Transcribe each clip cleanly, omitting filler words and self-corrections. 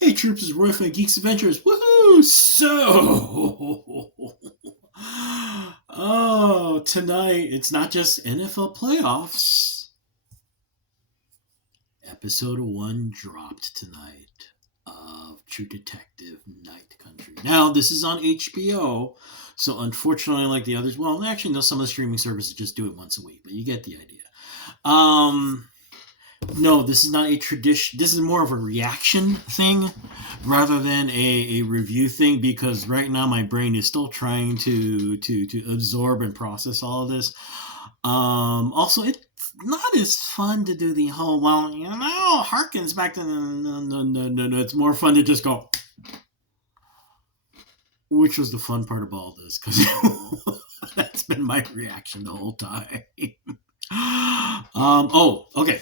Hey troops, it's Roy from Geeks Adventures. Woohoo! Tonight it's not just NFL playoffs. Episode 1 dropped tonight of True Detective Night Country. Now, this is on HBO, so unfortunately, like the others, well, actually, no, some of the streaming services just do it once a week, but you get the idea. No, this is not a tradition. This is more of a reaction thing rather than a review thing because right now my brain is still trying to absorb and process all of this. Also, it's not as fun to do the whole harkens back to no. It's more fun to just go, which was the fun part of all this because that's been my reaction the whole time. Okay.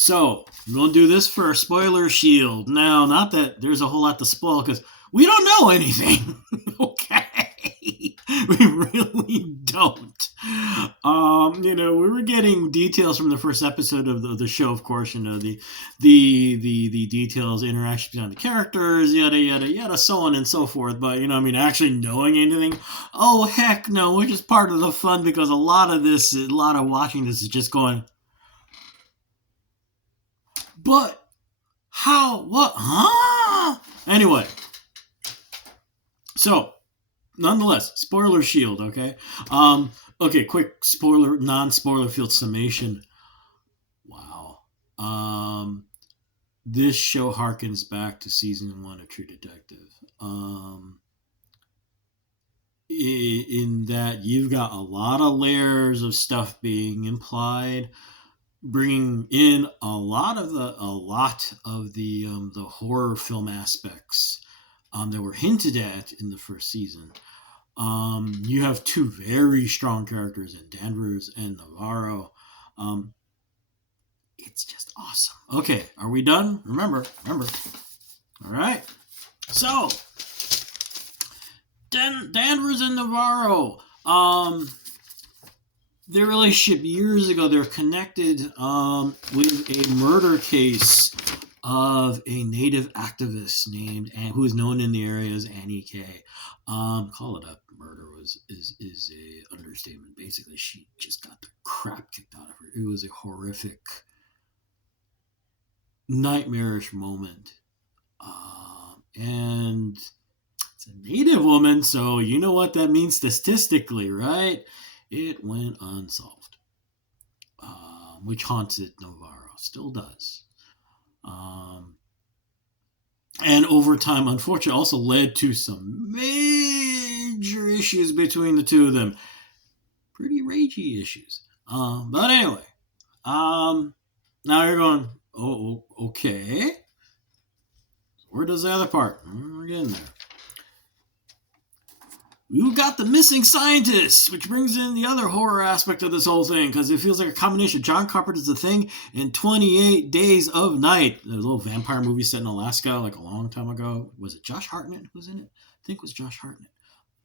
So, we'll do this for a spoiler shield. Now, not that there's a whole lot to spoil, because we don't know anything. Okay? We really don't. We were getting details from the first episode of the show, of course, the details, interactions between the characters, yada, yada, yada, so on and so forth. But, actually knowing anything, oh, heck no, which is part of the fun, because a lot of watching this is just going, but how? What? Huh? Anyway, so nonetheless, spoiler shield. Okay. Okay. Quick non-spoiler field summation. Wow. This show harkens back to season 1 of True Detective. In that you've got a lot of layers of stuff being implied, bringing in a lot of the horror film aspects that were hinted at in the first season. You have two very strong characters in Danvers and Navarro. It's just awesome. Okay, are we done? Remember. All right. So, Danvers and Navarro. Their relationship years ago, they're connected with a murder case of a native activist named who is known in the area as Annie K. Call it a murder is a understatement. Basically, she just got the crap kicked out of her. It was a horrific, nightmarish moment, and it's a native woman, so you know what that means statistically, right? It went unsolved, which haunted Navarro, still does. And over time, unfortunately, also led to some major issues between the two of them. Pretty ragey issues. But anyway, now you're going, oh, okay. Where does the other part? We're getting there. You got the missing scientist, which brings in the other horror aspect of this whole thing, because it feels like a combination of John Carpenter's The Thing and 28 Days of Night, a little vampire movie set in Alaska like a long time ago. Was it Josh Hartnett who was in it? I think it was Josh Hartnett.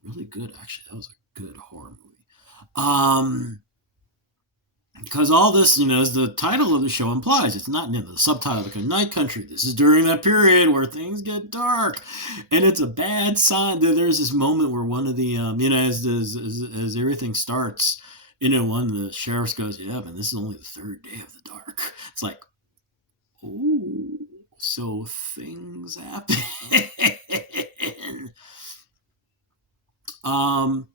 Really good, actually. That was a good horror movie. Because all this, as the title of the show implies, it's not in the subtitle, like a Night Country. This is during that period where things get dark, and it's a bad sign. There's this moment where one of the, as everything starts, one of the sheriffs goes, "Yeah, but this is only the third day of the dark." It's like, oh, so things happen. And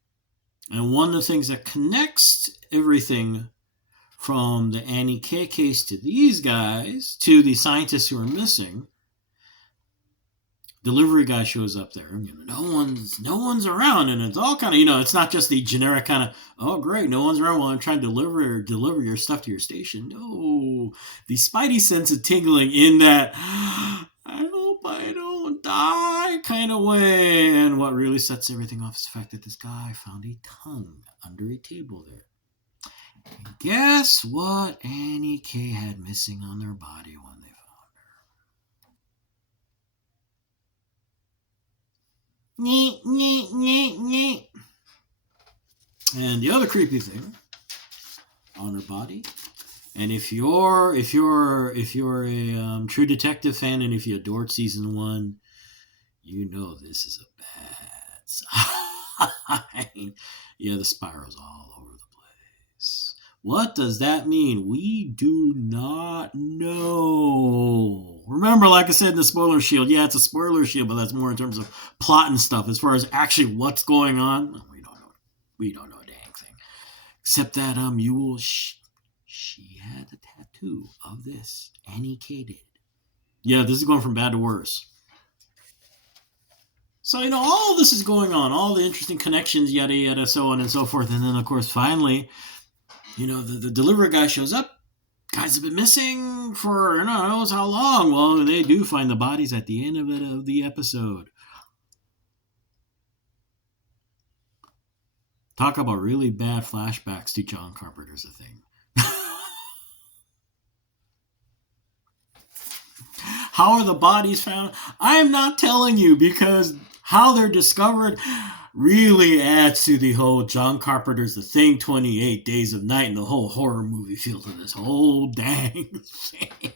one of the things that connects everything from the Annie K case to these guys, to the scientists who are missing, delivery guy shows up there. No one's around, and it's all kind of, it's not just the generic kind of, oh great, no one's around while I'm trying to deliver your stuff to your station. No, the spidey sense of tingling in that I hope I don't die kind of way. And what really sets everything off is the fact that this guy found a tongue under a table there. And guess what Annie K had missing on their body when they found her? Neat, neat, neat, neat. And the other creepy thing on her body, And if you're a True Detective fan, and if you adored season one, you know this is a bad sign. Yeah, the spiral's all over the place. What does that mean? We do not know. Remember, like I said in the spoiler shield, yeah, it's a spoiler shield, but that's more in terms of plot and stuff. As far as actually what's going on, we don't know. We don't know a dang thing. Except that Yule, she had a tattoo of this. Annie K did. Yeah, this is going from bad to worse. So, all this is going on, all the interesting connections, yada, yada, so on and so forth. And then, of course, finally, the delivery guy shows up. Guys have been missing for who knows how long. Well, they do find the bodies at the end of the episode. Talk about really bad flashbacks to John Carpenter's A Thing. How are the bodies found? I'm not telling you, because how they're discovered really adds to the whole John Carpenter's The Thing 28 Days of Night and the whole horror movie feel to this whole dang thing.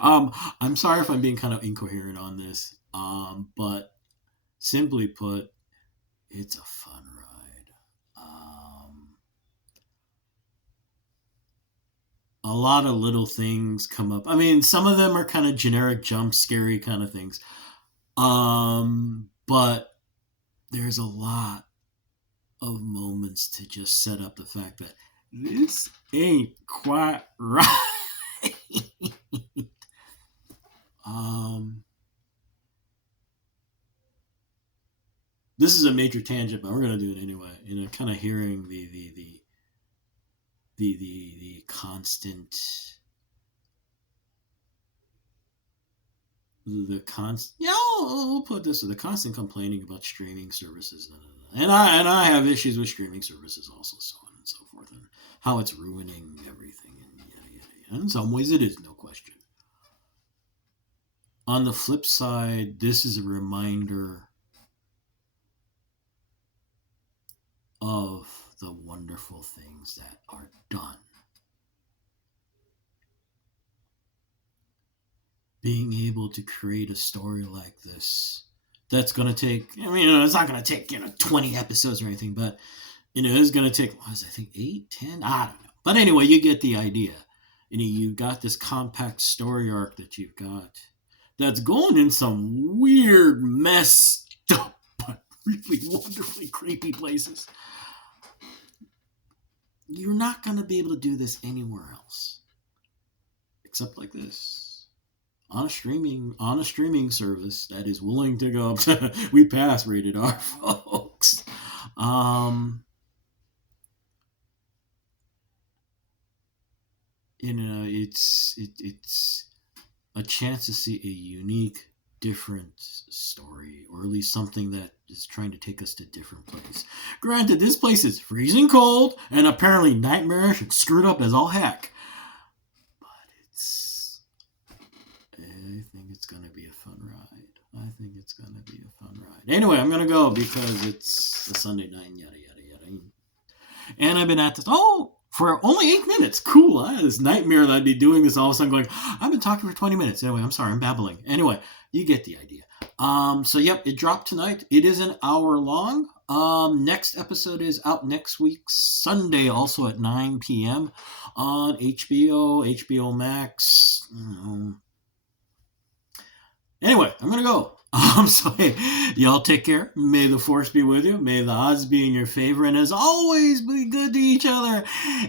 I'm sorry if I'm being kind of incoherent on this, but simply put, it's a fun ride. A lot of little things come up. I mean, some of them are kind of generic jump scary kind of things. But there's a lot of moments to just set up the fact that this ain't quite right. This is a major tangent, but we're gonna do it anyway. Kind of hearing the constant we'll put this, the constant complaining about streaming services, and I have issues with streaming services also, so on and so forth, and how it's ruining everything, and yada yada yada. In some ways it is, no question. On the flip side, this is a reminder of the wonderful things that are done. Being able to create a story like this that's going to take, it's not going to take, 20 episodes or anything, but, it's going to take, I think 8, 10? I don't know. But anyway, you get the idea. You've got this compact story arc that you've got that's going in some weird, messed up, but really wonderfully creepy places. You're not going to be able to do this anywhere else, except like this, on a streaming service that is willing to go up to, we pass rated R, folks. It's a chance to see a unique, different story, or at least something that is trying to take us to a different place. Granted, this place is freezing cold and apparently nightmarish and screwed up as all heck, but I think it's going to be a fun ride. Anyway, I'm going to go because it's a Sunday night and yada yada yada, and I've been at this for only 8 minutes. Cool. I had this nightmare that I'd be doing this all of a sudden going, I've been talking for 20 minutes. Anyway, I'm sorry, I'm babbling. Anyway, you get the idea. So yep, it dropped tonight. It is an hour long. Next episode is out next week, Sunday, also at 9 p.m. on HBO Max. Anyway, I'm going to go. So hey, y'all take care. May the force be with you. May the odds be in your favor. And as always, be good to each other.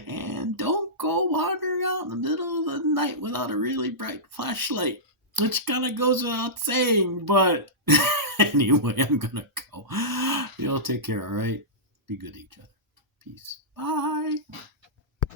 And don't go wandering out in the middle of the night without a really bright flashlight, which kind of goes without saying. But anyway, I'm going to go. Y'all take care, all right? Be good to each other. Peace. Bye.